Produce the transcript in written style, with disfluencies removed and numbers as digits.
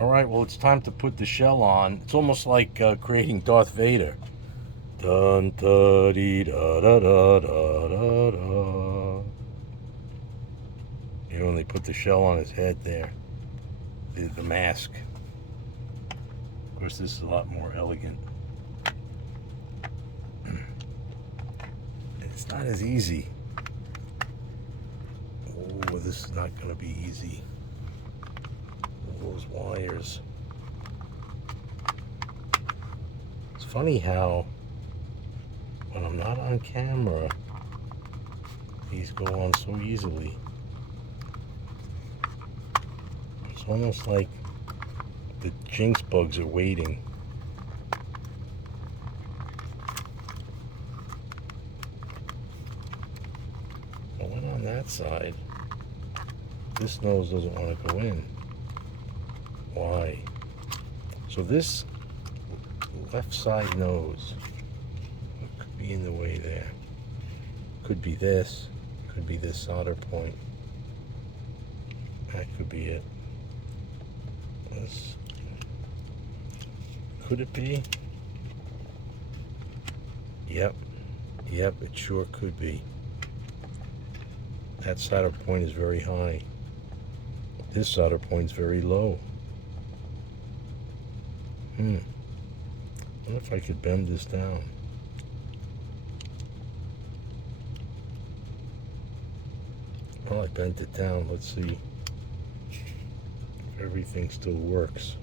Alright, well, it's time to put the shell on. It's almost like creating Darth Vader. Dun da dee da da da da da da. You know, when they put the shell on his head there, the mask. Of course, this is a lot more elegant. It's not as easy. Oh, this is not going to be easy. Those wires. It's funny how when I'm not on camera, these go on so easily. It's almost like the jinx bugs are waiting. I went on that side. This nose doesn't want to go in. Why? So this left side nose could be in the way there. Could be this. Could be this solder point. That could be it. This. Could it be? Yep. Yep, it sure could be. That solder point is very high. This solder point is very low. I wonder if I could bend this down. Well, I bent it down. Let's see if everything still works.